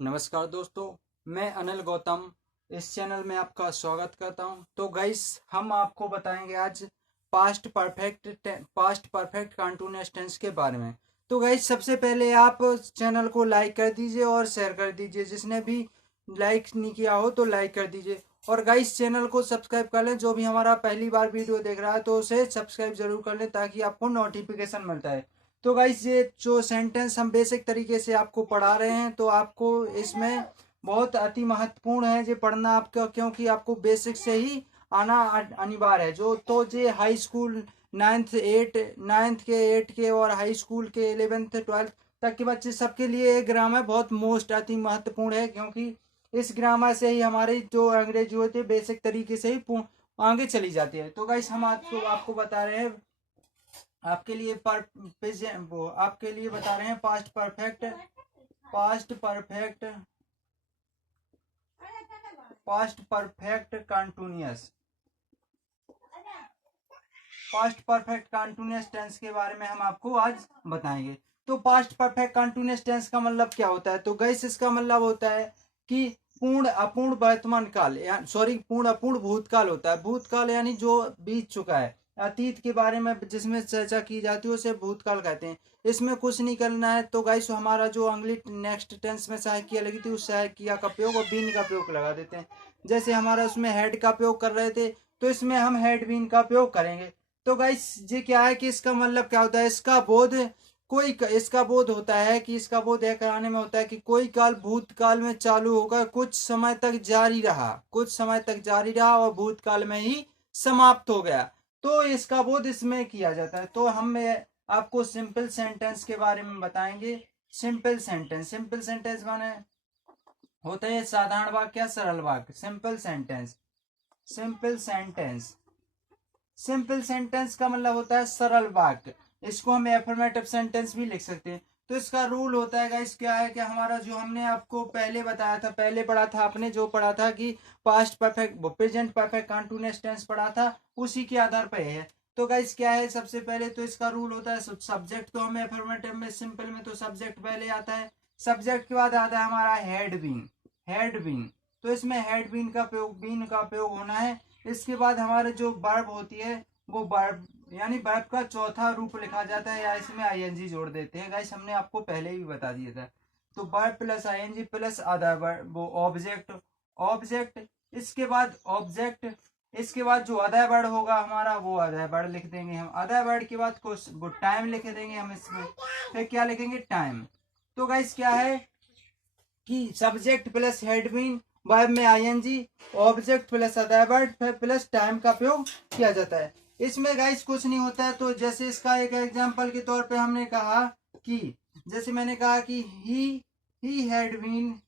नमस्कार दोस्तों, मैं अनिल गौतम इस चैनल में आपका स्वागत करता हूं। तो गाइस, हम आपको बताएंगे आज पास्ट परफेक्ट कंटीन्यूअस टेंस के बारे में। तो गाइस, सबसे पहले आप चैनल को लाइक कर दीजिए और शेयर कर दीजिए। जिसने भी लाइक नहीं किया हो तो लाइक कर दीजिए। और गाइस, चैनल को सब्सक्राइब कर लें। जो भी हमारा पहली बार वीडियो देख रहा है तो उसे सब्सक्राइब जरूर कर लें ताकि आपको नोटिफिकेशन मिलता है। तो गाइस, ये जो सेंटेंस हम बेसिक तरीके से आपको पढ़ा रहे हैं तो आपको इसमें बहुत अति महत्वपूर्ण है ये पढ़ना आपका, क्योंकि आपको बेसिक से ही आना अनिवार्य है। जो तो ये हाई स्कूल नाइन्थ के 8 के और हाई स्कूल के 11th 12th तक के बच्चे सबके लिए ये ग्रामर बहुत मोस्ट अति महत्वपूर्ण है, क्योंकि इस ग्रामर से ही हमारी जो अंग्रेजी होती है बेसिक तरीके से ही आगे चली जाती है। तो गाइस, हम आपको बता रहे हैं आपके लिए आपके लिए बता रहे हैं पास्ट परफेक्ट कंटीन्यूअस टेंस के बारे में हम आपको आज बताएंगे। तो पास्ट परफेक्ट कंटीन्यूअस टेंस का मतलब क्या होता है? तो गाइस, इसका मतलब होता है कि पूर्ण अपूर्ण वर्तमान काल पूर्ण अपूर्ण भूतकाल होता है। भूतकाल यानी जो बीत चुका है, अतीत के बारे में जिसमें चर्चा की जाती है उसे भूतकाल कहते हैं। इसमें कुछ नहीं करना है। तो गाइस, हमारा जो अगली नेक्स्ट टेंस में सहायक किया लगी थी उस सहायक किया का प्रयोग और बीन का प्रयोग लगा देते हैं। जैसे हमारा उसमें हेड का प्रयोग कर रहे थे तो इसमें हम हेड बीन का प्रयोग करेंगे। तो गाइस, ये क्या है कि इसका मतलब क्या होता है? इसका बोध होता है कि इसका बोध यह कराने में होता है कि कोई काल भूतकाल में चालू होकर कुछ समय तक जारी रहा और भूतकाल में ही समाप्त हो गया। तो इसका बोध इसमें किया जाता है। तो हम आपको सिंपल सेंटेंस के बारे में बताएंगे। सिंपल सेंटेंस माने होता है साधारण वाक्य या सरल वाक्य। सिंपल सेंटेंस का मतलब होता है सरल वाक्य। इसको हम एफर्मेटिव सेंटेंस भी लिख सकते हैं। तो इसका रूल होता है गाइस, क्या है कि हमारा जो हमने आपको पहले बताया था, पहले पढ़ा था आपने, जो पढ़ा था कि प्रेजेंट परफेक्ट कंटीन्यूअस टेंस पढ़ा था, उसी के आधार पर है। तो गाइस, क्या है, सबसे पहले तो इसका रूल होता है सब्जेक्ट। तो हमें एफर्मेटिव में सिंपल में तो सब्जेक्ट पहले आता है। सब्जेक्ट के बाद आता है हमारा हेड बीन। तो इसमें हेड बीन का प्रयोग होना है। इसके बाद हमारे जो वर्ब होती है वो वर्ब यानी वर्ब का चौथा रूप लिखा जाता है, या इसमें आईएनजी जोड़ देते हैं। गाइस, हमने आपको पहले भी बता दिया था। तो verb plus ING plus other verb, वो ऑब्जेक्ट इसके बाद जो अदर वर्ड होगा हमारा वो अदर वर्ड लिख देंगे हम। अदर वर्ड के बाद कुछ टाइम लिख देंगे हम इसमें। फिर क्या लिखेंगे? टाइम। तो गाइस, क्या है कि subject plus had been, verb में ING, object plus other word फिर प्लस टाइम का प्रयोग किया जाता है। इसमें गाइस कुछ नहीं होता है। तो जैसे इसका एक एग्जांपल के तौर पे हमने कहा कि जैसे मैंने कहा कि he had been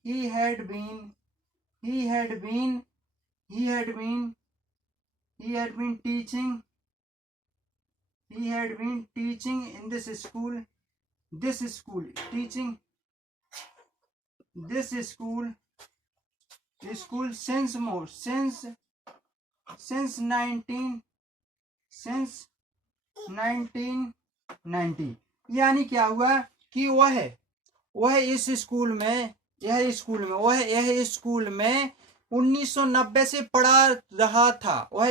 teaching in this school since 1990। यानी क्या हुआ कि वह इस स्कूल में 1990 से पढ़ा रहा था। वह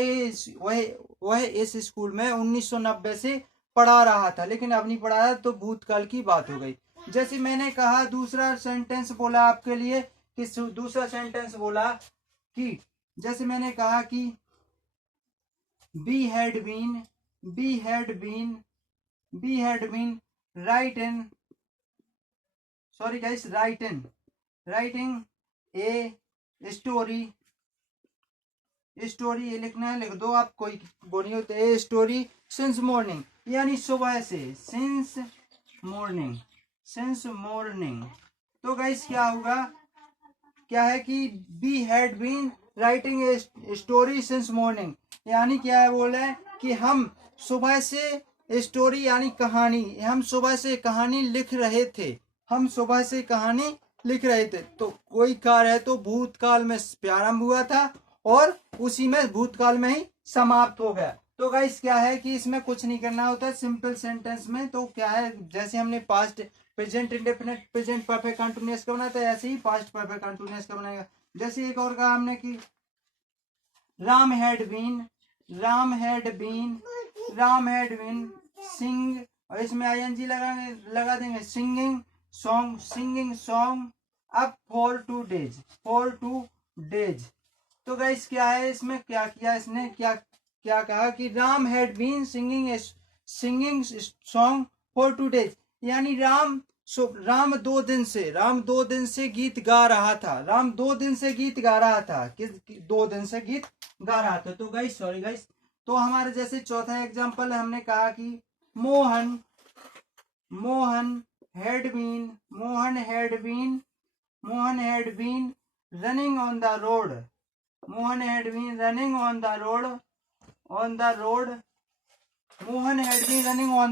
इस स्कूल में 1990 से पढ़ा रहा था, लेकिन अब नहीं पढ़ा रहा, तो भूतकाल की बात हो गई। जैसे मैंने कहा दूसरा सेंटेंस बोला आपके लिए कि जैसे मैंने कहा कि we had been writing a story ये लिखना है, लिख दो आप, कोई वो नहीं होता। ए स्टोरी सिंस मॉर्निंग, यानी सुबह से, सिंस मॉर्निंग। तो गाइस, क्या होगा, क्या है कि we had been writing a story since morning, यानी क्या है, बोले कि हम सुबह से स्टोरी यानी कहानी, हम सुबह से कहानी लिख रहे थे। तो कोई कार्य है तो भूतकाल में प्रारंभ हुआ था और उसी में भूतकाल में ही समाप्त हो गया। तो गाइस क्या है कि इसमें कुछ नहीं करना होता है सिंपल सेंटेंस में। तो क्या है, जैसे हमने past present indefinite present perfect continuous का बनाया था, ऐसे ही पास्ट परफेक्ट कंटीन्यूअस का बनाएगा। जैसे एक और कहा हमने कि राम हैड बीन सिंग, और इसमें आईएनजी लगा देंगे, singing song up for 2 days. तो गाइस क्या है, इसमें क्या किया इसने, क्या क्या कहा कि Ram had been singing song for 2 days, यानी राम 2 दिन से गीत गा रहा था। राम 2 दिन से गीत गा रहा था। किस 2 दिन से गीत गा रहा था। तो गाइस सॉरी गाइस, तो हमारे जैसे चौथा एग्जांपल हमने कहा कि Mohan had been running on the road. Mohan had been running on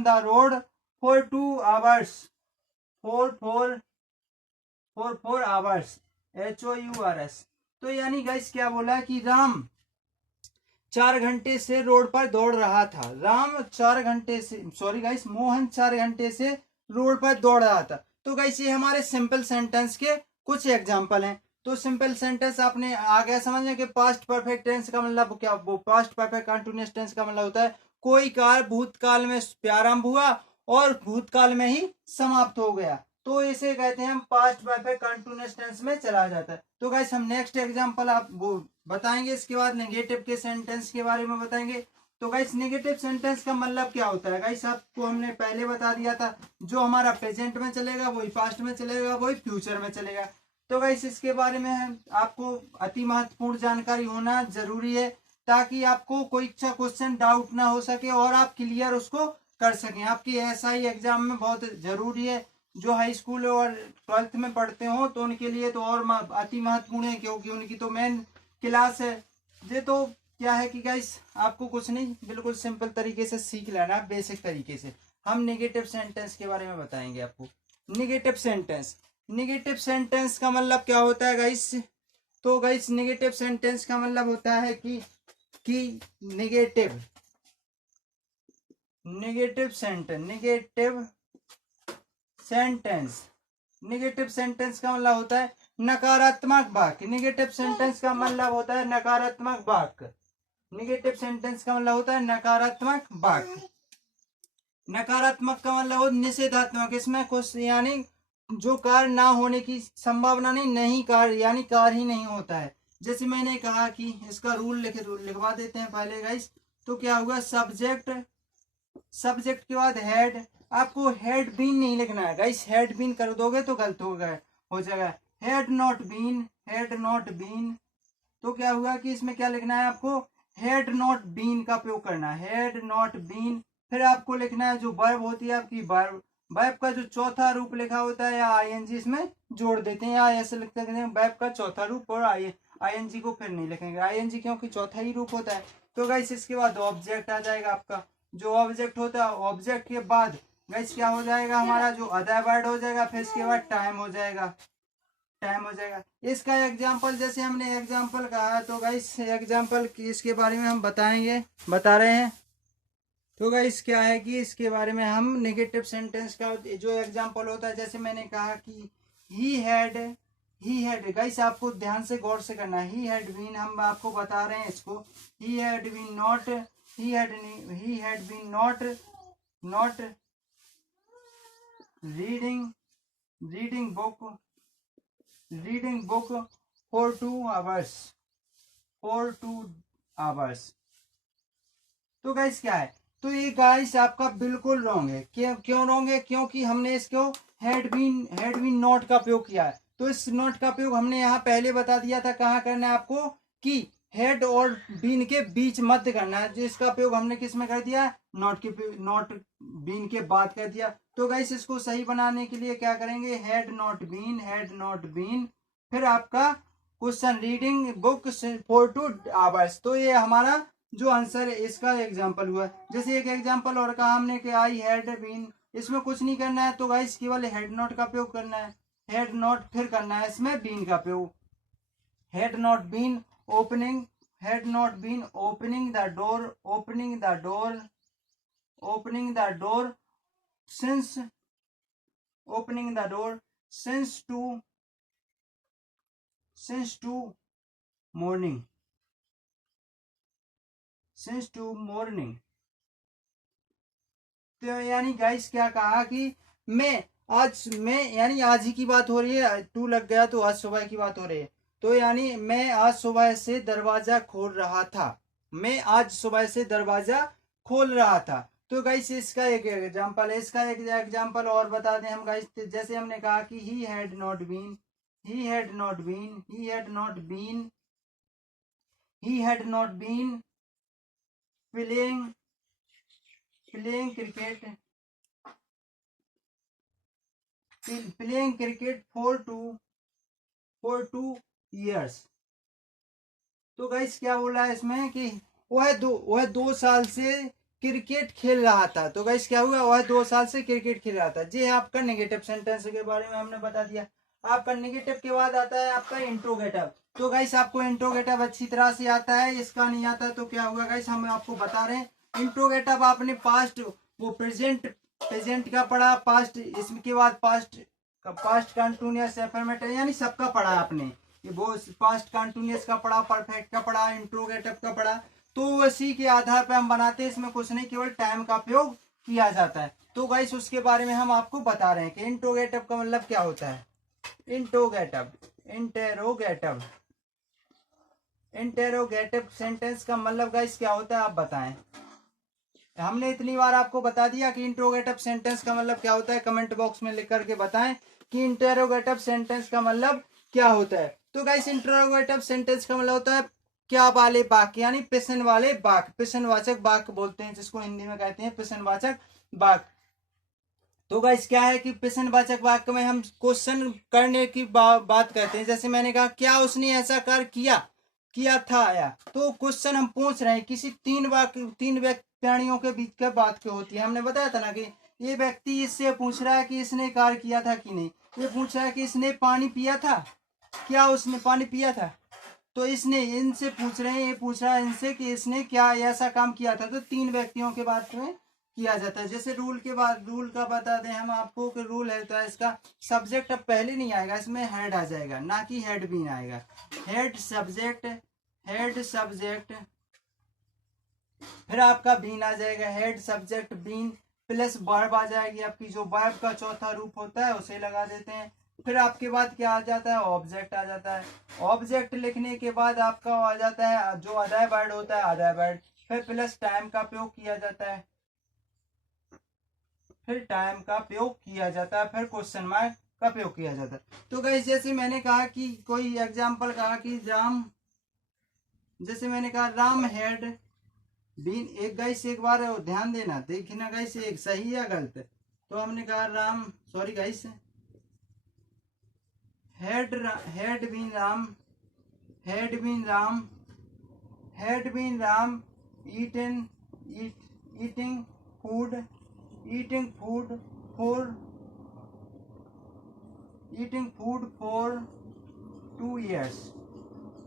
the road for 2 hours, for 4 hours, HOURS। तो यानी गाइस क्या बोला कि राम 4 घंटे से रोड पर दौड़ रहा था। मोहन 4 घंटे से रोड पर दौड़ रहा था। तो गाइस ये हमारे सिंपल सेंटेंस के कुछ एग्जांपल हैं। तो सिंपल सेंटेंस आपने आ गया समझ में कि पास्ट परफेक्ट टेंस का मतलब क्या, वो पास्ट परफेक्ट कंटीन्यूअस टेंस का मतलब होता है कोई कार्य भूतकाल में प्रारंभ हुआ और भूतकाल में ही समाप्त हो गया, तो इसे कहते हैं हम पास्ट परफेक्ट कंटीन्यूअस टेंस में चला जाता है। तो गाइस हम नेक्स्ट एग्जांपल आप वो बताएंगे, इसके बाद नेगेटिव के सेंटेंस के बारे में बताएंगे। तो गाइस नेगेटिव सेंटेंस का मतलब क्या होता है गाइस, आपको हमने पहले बता दिया था, जो हमारा प्रेजेंट में चलेगा वही पास्ट में चलेगा, वही फ्यूचर में चलेगा। तो गाइस इसके बारे में आपको अति महत्वपूर्ण जानकारी होना जरूरी है, ताकि आपको कोई सा क्वेश्चन डाउट ना हो सके और आप क्लियर उसको कर सकें। आपकी एसआई एग्जाम में बहुत जरूरी है। जो हाई स्कूल और 12th में पढ़ते हो तो उनके लिए तो और अति महत्वपूर्ण है, क्योंकि उनकी तो मेन क्लास है। ये तो क्या है कि गाइस आपको कुछ नहीं, बिल्कुल सिंपल तरीके से सीख लेना, बेसिक तरीके से। हम नेगेटिव सेंटेंस के बारे में बताएंगे आपको। नेगेटिव सेंटेंस का मतलब क्या होता है गाइस। तो गाइस नेगेटिव सेंटेंस का मतलब होता है कि नेगेटिव सेंटेंस का मतलब होता है नकारात्मक वाक्य। नेगेटिव सेंटेंस का मतलब होता है नकारात्मक वाक्य। नकारात्मक का मतलब हो निषेधात्मक। इसमें कुछ यानी जो कार्य ना होने की संभावना नहीं कार्य यानी कार्य ही नहीं होता है। जैसे मैंने कहा कि इसका रूल लिखवा देते हैं पहले गाइस। तो क्या हुआ, सब्जेक्ट के बाद हेड। आपको हेड बीन नहीं लिखना है गाइस, हेड बीन कर दोगे तो गलत हो जाएगा। Had not been. तो क्या हुआ कि इसमें क्या लिखना है आपको, हेड नॉट बीन का प्रयोग करना है, हेड नॉट बीन। फिर आपको लिखना है जो वर्ब होती है आपकी, वर्ब का जो चौथा रूप लिखा होता है या आईएनजी इसमें जोड़ देते हैं, या ऐसे लिखते हैं वर्ब का चौथा रूप, और आईएनजी को फिर नहीं लिखेंगे, आईएनजी क्योंकि चौथा ही रूप होता है। तो गाइस इसके बाद ऑब्जेक्ट आ जाएगा आपका। जो ऑब्जेक्ट होता है, ऑब्जेक्ट के बाद गाइस क्या हो जाएगा हमारा, जो अदर वर्ड हो जाएगा। फिर इसके बाद टाइम हो जाएगा। इसका एग्जाम्पल जैसे हमने एग्जाम्पल कहा, तो गाइस एग्जाम्पल इसके बारे में हम बता रहे हैं। तो गाइस क्या है कि इसके बारे में हम नेगेटिव सेंटेंस का जो एग्जाम्पल होता है, जैसे मैंने कहा कि ही हैड गाइस आपको ध्यान से गौर से करना है। ही हैड बीन, हम आपको बता रहे हैं इसको, he had been not reading book for 2 hours। तो गाइस क्या है, तो ये गाइस आपका बिल्कुल रॉन्ग है। क्यों रॉन्ग है, क्योंकि हमने इसको हैड बीन नॉट का प्रयोग किया है। तो इस नॉट का प्रयोग हमने यहाँ पहले बता दिया था कहाँ करना है आपको, कि हेड और बीन के बीच मध्य करना है। जिसका प्रयोग हमने किस में कर दिया, नॉट बीन के बाद कर दिया। तो गाइस इसको सही बनाने के लिए क्या करेंगे, हेड नॉट बीन, फिर आपका question reading book for 2 hours। तो ये हमारा जो आंसर है इसका एग्जाम्पल हुआ। जैसे एक एग्जाम्पल और कहा हमने कि आई हैड बीन, इसमें कुछ नहीं करना है। तो गाइस केवल हेड नॉट का प्रयोग करना है, हेड नॉट, फिर करना है इसमें बीन का प्रयोग। Had not been opening had not been opening the door since morning since to morning। तो यानी गाइस क्या कहा कि मैं यानी आज ही की बात हो रही है, टू लग गया तो आज सुबह की बात हो रही है। तो यानी मैं आज सुबह से दरवाजा खोल रहा था। तो गाइस इसका एक एग्जांपल है, इसका एक एग्जांपल और बता दें हम गाइस। जैसे हमने कहा कि he had not been playing cricket for 2 years। तो गाइस क्या बोला है इसमें कि वह 2 साल से क्रिकेट खेल रहा था। तो गाइस क्या हुआ, वह 2 साल से क्रिकेट खेल रहा था। जी आपका नेगेटिव सेंटेंस के बारे में हमने बता दिया। आपका नेगेटिव के बाद आता है आपका इंट्रोगेटिव। तो गाइस आपको इंट्रोगेटिव अच्छी तरह से आता है, इसका नहीं आता है तो क्या हुआ गाइस, हम आपको बता रहे हैं। इंट्रोगेटिव आपने पास्ट वो प्रेजेंट का पढ़ा, पास्ट इसके बाद पास्ट कंटिन्यूअस एफर्मेटिव यानी सबका पढ़ा आपने। ये वो पास्ट कंटिन्यूअस का पढ़ा, परफेक्ट का पढ़ा, इंट्रोगेटिव का पढ़ा। तो उसी के आधार पर हम बनाते हैं, इसमें कुछ नहीं, केवल टाइम का उपयोग किया जाता है। तो गाइस उसके बारे में हम आपको बता रहे हैं कि इंट्रोगेटिव का मतलब क्या होता है। इंटेरोगेटिव सेंटेंस का मतलब गाइस क्या होता है, आप बताएं। हमने इतनी बार आपको बता दिया कि इंट्रोगेटिव सेंटेंस का मतलब क्या होता है। कमेंट बॉक्स में लिख करके बताएं कि इंटेरोगेटिव सेंटेंस का मतलब क्या होता है। तो गाइस इंटेरोगेटिव सेंटेंस का मतलब होता है क्या वाले वाक्य, यानी प्रश्न वाले वाक्य, प्रश्नवाचक वाक्य बोलते हैं जिसको हिंदी में कहते हैं प्रश्नवाचक वाक्य। तो गाइस क्या है कि प्रश्नवाचक वाक्य में हम क्वेश्चन करने की बात करते हैं। जैसे मैंने कहा क्या उसने ऐसा कार्य किया था आया, तो क्वेश्चन हम पूछ रहे हैं किसी तीन प्राणियों के बीच का बात क्यों होती है। हमने बताया था ना कि ये व्यक्ति इससे पूछ रहा है कि इसने कार्य किया था कि नहीं, ये पूछ रहा है कि इसने पानी पिया था, क्या उसने पानी पिया था। तो इसने इनसे पूछ रहे हैं, ये पूछ रहा है इनसे कि इसने क्या ऐसा काम किया था। तो तीन व्यक्तियों के बात में किया जाता है। जैसे रूल का बता दें हम आपको कि रूल है तो इसका सब्जेक्ट अब पहले नहीं आएगा, इसमें हेड आ जाएगा, ना कि हेड बीन आएगा। हेड सब्जेक्ट फिर आपका बीन आ जाएगा, had subject been plus verb आ जाएगी आपकी। जो वर्ब का चौथा रूप होता है उसे लगा देते हैं। फिर आपके बाद क्या आ जाता है, ऑब्जेक्ट आ जाता है। ऑब्जेक्ट लिखने के बाद आपका आ जाता है जो अदर वर्ड होता है, अदर वर्ड। फिर प्लस टाइम का प्रयोग किया जाता है, फिर क्वेश्चन मार्क का प्रयोग किया जाता है। तो गाइस जैसे मैंने कहा कि कोई एग्जांपल कहा कि राम हैड बीन, एक गाइस एक बार ध्यान देना, देखना गाइस एक सही या गलत। तो हमने कहा had been Ram eating food for 2 years।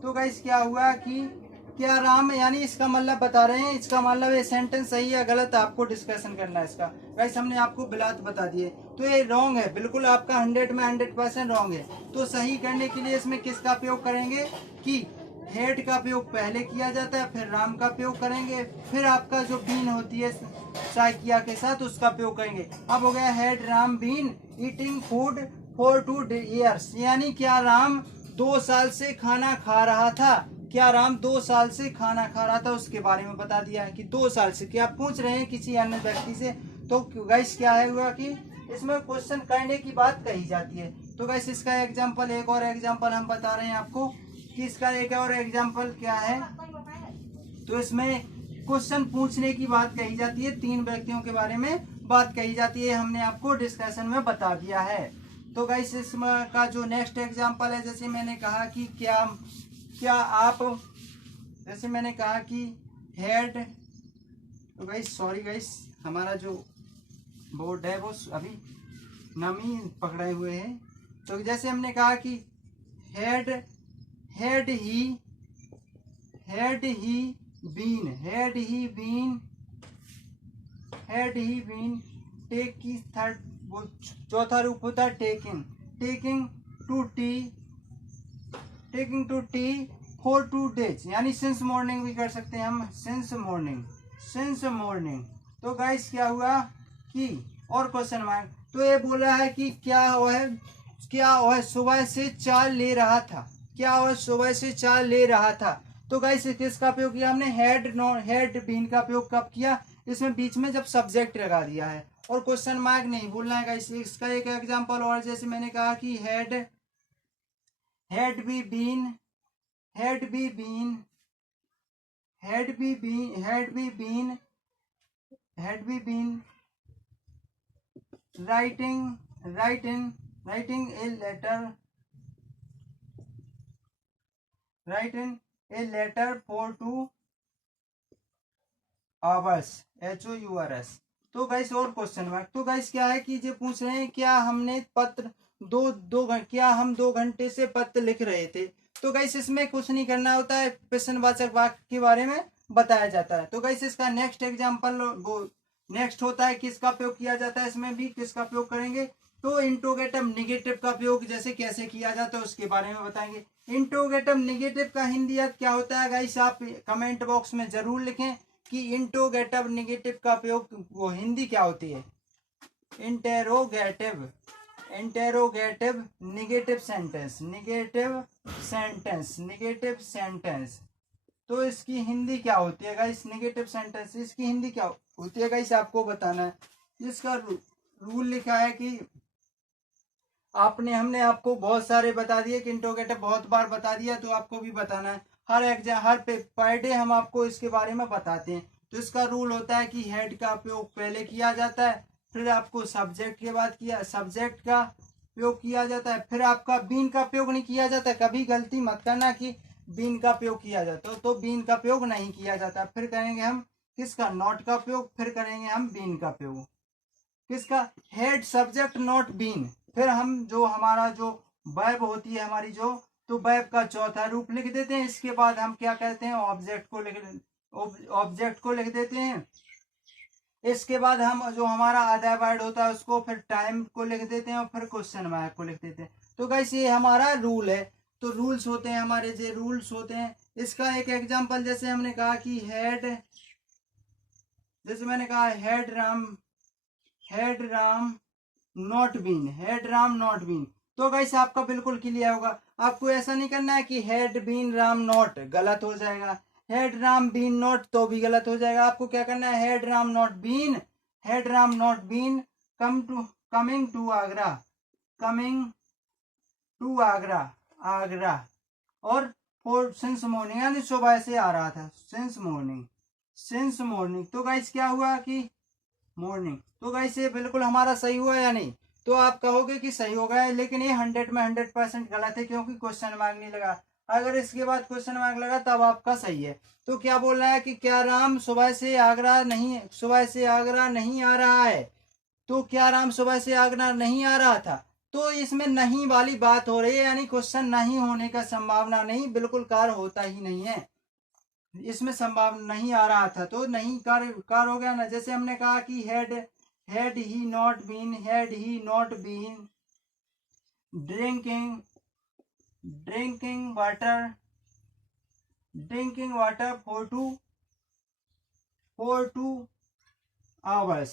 तो गाइस क्या हुआ कि क्या राम, यानी इसका मतलब बता रहे हैं, इसका मतलब ये सेंटेंस सही है गलत आपको डिस्कशन करना है इसका। गाइस हमने आपको बिलात बता दिए तो ये रॉन्ग है, बिल्कुल आपका 100 में 100% रॉन्ग है। तो सही करने के लिए इसमें किसका प्रयोग करेंगे कि हेड का प्रयोग पहले किया जाता है, फिर राम का प्रयोग करेंगे, फिर आपका जो बीन होती है साइकिया के साथ उसका प्रयोग करेंगे। अब हो गया had Ram been eating food for 2 years, यानी क्या राम 2 साल से खाना खा रहा था। क्या राम 2 साल से खाना खा रहा था उसके बारे में बता दिया है कि 2 साल से। क्या पूछ रहे हैं किसी अन्य व्यक्ति से, तो गाइस क्या है हुआ कि इसमें क्वेश्चन करने की बात कही जाती है। तो गाइस इसका एग्जांपल, एक और एग्जांपल हम बता रहे हैं आपको कि इसका एक और एग्जांपल क्या है। तो इसमें क्वेश्चन पूछने की बात कही जाती है, 3 व्यक्तियों के बारे में बात कही जाती है, हमने आपको डिस्कशन में बता दिया है। तो गाइस इसमें का जो नेक्स्ट एग्जांपल है, जैसे मैंने कहा कि क्या आप, जैसे मैंने कहा कि हेड, तो गाइस सॉरी गाइस हमारा जो बोर्ड है वो अभी नमी पकड़े हुए हैं। तो जैसे हमने कहा कि head had he been take की थर्ड वो चौथा रूप होता है taking to tea for 2 days, यानी since morning भी कर सकते हैं हम, since morning। तो गाइस क्या हुआ कि और क्वेश्चन मार्क, तो ये बोला है कि क्या वह सुबह से चाय ले रहा था। तो गाइस किसका प्रयोग किया हमने, हैड बीन का प्रयोग कब किया, इसमें बीच में जब सब्जेक्ट लगा दिया है और क्वेश्चन मार्क नहीं भूलना है गाइस। इसका एक एग्जांपल और, जैसे मैंने कहा कि had be been writing a letter for 2 hours HOURS। तो गाइस और क्वेश्चन मार्क, तो गाइस क्या है कि जो पूछ रहे हैं क्या हमने पत्र क्या हम 2 घंटे से पत्र लिख रहे थे। तो गाइस इसमें कुछ नहीं करना होता है, प्रश्नवाचक वाक्य के बारे में बताया जाता है। तो गाइस इसका नेक्स्ट एग्जांपल नेक्स्ट होता है किसका प्रयोग किया जाता है, इसमें भी किसका प्रयोग करेंगे, तो इंट्रोगेटिव निगेटिव का प्रयोग जैसे कैसे किया जाता है उसके बारे में बताएंगे। इंट्रोगेटिव निगेटिव का हिंदी अर्थ क्या होता है गाइस, आप कमेंट बॉक्स में जरूर लिखें कि इंट्रोगेटिव निगेटिव का प्रयोग वो हिंदी क्या होती है। इंटेरोगेटिव निगेटिव सेंटेंस, तो इसकी हिंदी क्या होती है गाइस, निगेटिव सेंटेंस इसकी हिंदी क्या होती है गाइस, आपको बताना है। जिसका रूल लिखा है कि हमने आपको बहुत सारे बता दिए कि इंट्रोगेटिव बहुत बार बता दिया, तो आपको भी बताना है। हर पर डे हम आपको इसके बारे में बताते हैं। तो इसका रूल होता है कि हेड का प्रयोग पहले किया जाता है, फिर आपको सब्जेक्ट के बाद सब्जेक्ट का प्रयोग किया जाता है, फिर आपका बीन का प्रयोग नहीं किया जाता। कभी गलती मत करना कि बीन का प्रयोग किया जाता, तो बीन का प्रयोग नहीं किया जाता। फिर करेंगे हम किसका, नॉट का प्रयोग, फिर करेंगे हम बीन का प्रयोग। किसका, हेड सब्जेक्ट नॉट बीन। फिर हम जो हमारा जो वर्ब होती है हमारी जो, तो वर्ब का चौथा रूप लिख देते हैं। इसके बाद हम क्या कहते हैं, ऑब्जेक्ट को लिख देते हैं। इसके बाद हम जो हमारा आधा वर्ड होता है उसको फिर टाइम को लिख देते हैं और फिर क्वेश्चन मार्क को लिख देते हैं। तो गाइस ये हमारा रूल है। तो रूल्स होते हैं हमारे, जो रूल्स होते हैं। इसका एक एग्जांपल जैसे हमने कहा कि जैसे मैंने कहा हेड राम नॉट बीन। तो गाइस आपका बिल्कुल क्लियर होगा। आपको ऐसा नहीं करना है कि हेड बीन राम नॉट, गलत हो जाएगा। हेड राम बीन नॉट तो भी गलत हो जाएगा। आपको क्या करना है, had Ram not been coming to Agra और फॉर सिंस मॉर्निंग, यानी सुबह से आ रहा था, सिंस मॉर्निंग। तो गाइस क्या हुआ कि मॉर्निंग। तो गाइस ये बिल्कुल हमारा सही हुआ या नहीं, तो आप कहोगे कि सही हो गया, लेकिन ये 100 में 100% गलत है, क्योंकि क्वेश्चन मार्क नहीं लगा। अगर इसके बाद क्वेश्चन मार्क लगा तब आपका सही है। तो क्या बोल रहा है कि क्या राम सुबह से आगरा नहीं आ रहा है। तो क्या राम सुबह से आगरा नहीं आ रहा था, तो इसमें नहीं वाली बात हो रही है, यानी क्वेश्चन नहीं होने का संभावना नहीं, बिल्कुल कार्य होता ही नहीं है। इसमें संभावना नहीं आ रहा था, तो नहीं कार्य हो गया ना। जैसे हमने कहा कि had he not been drinking water for 2 hours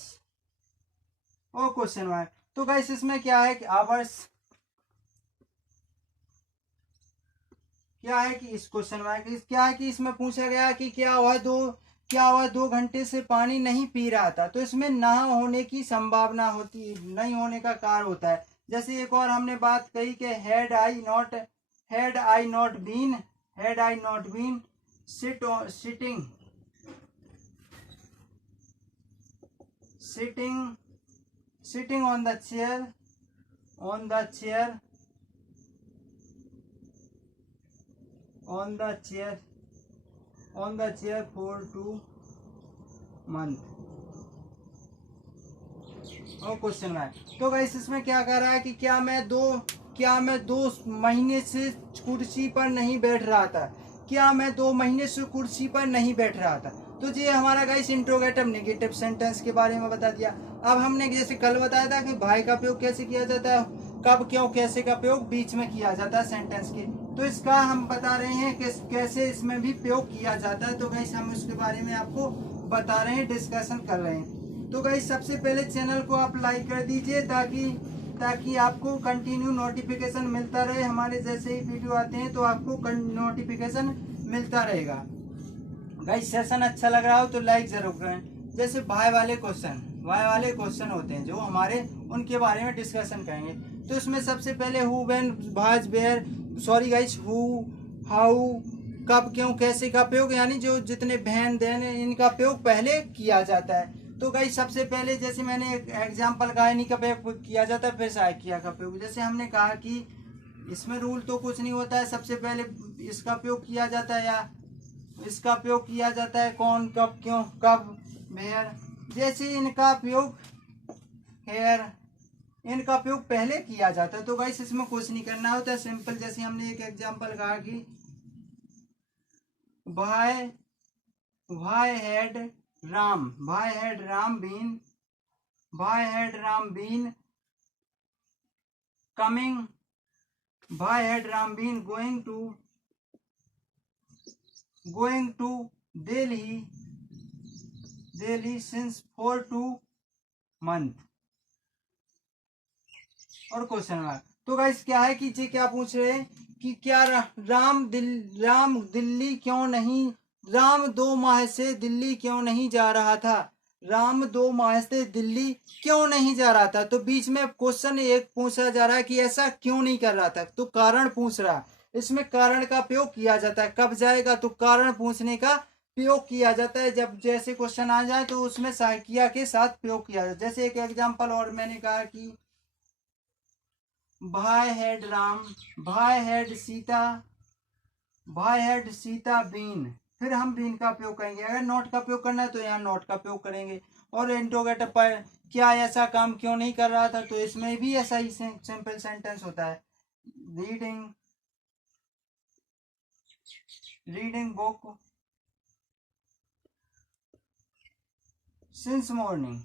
और क्वेश्चन मार्क। तो गाइस इसमें क्या है कि आवर्स क्या है कि इस क्वेश्चन मार्क क्या है कि इसमें पूछा गया कि क्या वह 2 घंटे से पानी नहीं पी रहा था। तो इसमें ना होने की संभावना होती, नहीं होने का कार्य होता है। जैसे एक और हमने बात कही कि had I not been sitting on the chair for 2 months और क्वेश्चन मार्क। तो गाइस इसमें क्या कह रहा है कि क्या मैं 2 महीने से कुर्सी पर नहीं बैठ रहा था। क्या मैं 2 महीने से कुर्सी पर नहीं बैठ रहा था। तो ये हमारा गाइस इंट्रोगेटिव नेगेटिव सेंटेंस के बारे में बता दिया। अब हमने जैसे कल बताया था कि भाई का प्रयोग कैसे किया जाता है, कब क्यों कैसे का प्रयोग बीच में किया जाता है सेंटेंस के, तो इसका हम बता रहे हैं कि कैसे इसमें भी प्रयोग किया जाता है। तो गाइस हम उसके बारे में आपको बता रहे हैं, डिस्कशन कर रहे हैं। तो गाइस सबसे पहले चैनल को आप लाइक कर दीजिए ताकि आपको कंटिन्यू नोटिफिकेशन मिलता रहे। हमारे जैसे ही वीडियो आते हैं तो आपको नोटिफिकेशन मिलता रहेगा। गाइस सेशन अच्छा लग रहा हो तो लाइक जरूर करें। जैसे भाई वाले क्वेश्चन होते हैं जो हमारे, उनके बारे में डिस्कशन करेंगे। तो इसमें सबसे पहले हु, व्हेन, भाज, where, sorry guys, who, how, कब, क्यों, कैसे का प्रयोग, यानी जो जितने बहन देन इनका प्रयोग पहले किया जाता है। तो गाइस सबसे पहले जैसे मैंने एक एग्जाम्पल कहा, इन्हीं का प्रयोग किया जाता है, फिर सहायिका का प्रयोग। जैसे हमने कहा कि इसमें रूल तो कुछ नहीं होता है, सबसे पहले इसका प्रयोग किया जाता है या इसका प्रयोग किया जाता है, कौन, कब, क्यों, कब, वेयर। जैसे इनका प्रयोग हेयर, इनका प्रयोग पहले किया जाता है। तो गाइस इसमें कुछ नहीं करना होता है, सिंपल। जैसे हमने एक एग्जांपल कहा कि भाई हैड राम बीन कमिंग, भाई had Ram been going to Delhi since 4 months। और क्वेश्चन मार्क। तो गाइस क्या है कि जी क्या पूछ रहे हैं कि क्या राम 2 माह से दिल्ली क्यों नहीं जा रहा था। राम 2 माह से दिल्ली क्यों नहीं जा रहा था। तो बीच में क्वेश्चन एक पूछा जा रहा है कि ऐसा क्यों नहीं कर रहा था, तो कारण पूछ रहा है। इसमें कारण का प्रयोग किया जाता है, कब जाएगा तो कारण पूछने का प्रयोग किया जाता है। जब जैसे क्वेश्चन आ जाए तो उसमें सहायिका के साथ प्रयोग किया जाता है। जैसे एक एग्जांपल और मैंने कहा कि भाई हैड सीता बीन, फिर हम बीन का प्रयोग करेंगे। अगर नॉट का प्रयोग करना है तो यहाँ नॉट का प्रयोग करेंगे। और इंट्रोगेटिव पर क्या ऐसा काम क्यों नहीं कर रहा था, तो इसमें भी ऐसा ही सिंपल सेंटेंस होता है, रीडिंग बुक सिंस मॉर्निंग।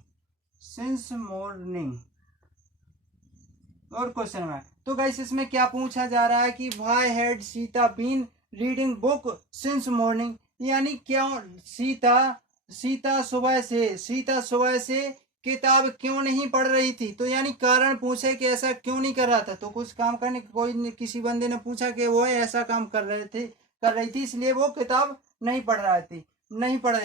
और क्वेश्चन में तो गाइस इसमें क्या पूछा जा रहा है कि भाई had Sita been reading book since morning, यानी क्यों सीता सुबह से किताब क्यों नहीं पढ़ रही थी। तो यानी कारण पूछे कि ऐसा क्यों नहीं कर रहा था। तो कुछ काम करने किसी बंदे ने पूछा कि वो ऐसा काम कर रही थी इसलिए वो किताब नहीं पढ़ रही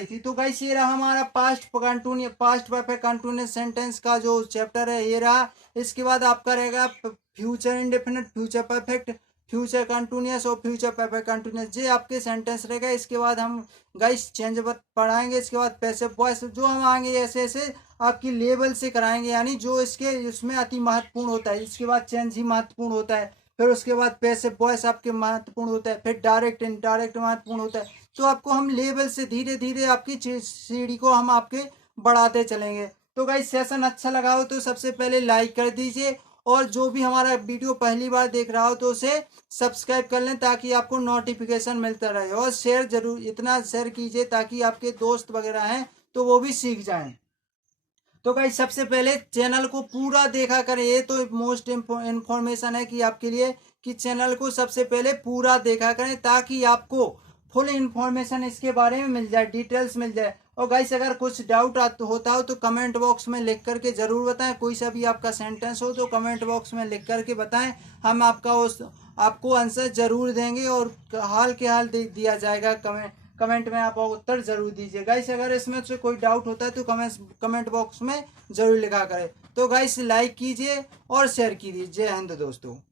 थी। तो गाइस ये रहा हमारा पास्ट परफेक्ट कंटीन्यूअस सेंटेंस का जो चैप्टर है, ये रहा। इसके बाद आपका रहेगा future indefinite, future perfect, future continuous और फ्यूचर परफेक्ट कंटीन्यूअस, ये आपके सेंटेंस रहेगा। इसके बाद हम गाइस चेंज पढ़ाएंगे। इसके बाद पैसिव वॉइस जो हम आएंगे ऐसे आपकी लेवल से कराएंगे, यानी जो इसमें अति महत्वपूर्ण होता है। इसके बाद चेंज ही महत्वपूर्ण होता है, फिर उसके बाद पैसिव वॉइस आपके महत्वपूर्ण होता है, फिर डायरेक्ट इनडायरेक्ट महत्वपूर्ण होता है। तो आपको हम लेवल से धीरे धीरे आपकी सीढ़ी को हम आपके बढ़ाते चलेंगे। तो गाइस सेशन अच्छा लगा हो तो सबसे पहले लाइक कर दीजिए, और जो भी हमारा वीडियो पहली बार देख रहा हो तो उसे सब्सक्राइब कर लें ताकि आपको नोटिफिकेशन मिलता रहे। और शेयर जरूर इतना शेयर कीजिए ताकि आपके दोस्त वगैरह हैं तो वो भी सीख जाएं। तो गाइस सबसे पहले चैनल को पूरा देखा करें, ये तो मोस्ट इन्फॉर्मेशन है कि आपके लिए कि चैनल को सबसे पहले पूरा देखा करें ताकि आपको फुल इन्फॉर्मेशन इसके बारे में मिल जाए, डिटेल्स मिल जाए। और गाइस अगर कुछ डाउट होता हो तो कमेंट बॉक्स में लिख करके जरूर बताएं। कोई सा भी आपका सेंटेंस हो तो कमेंट बॉक्स में लिख करके बताएं, हम आपको आंसर जरूर देंगे और हाल के हाल दिया जाएगा। कमेंट में आप उत्तर जरूर दीजिए। गाइस अगर इसमें से कोई डाउट होता है तो कमेंट बॉक्स में जरूर लिखा करें। तो गाइस लाइक कीजिए और शेयर कीजिए। जय हिंद दोस्तों।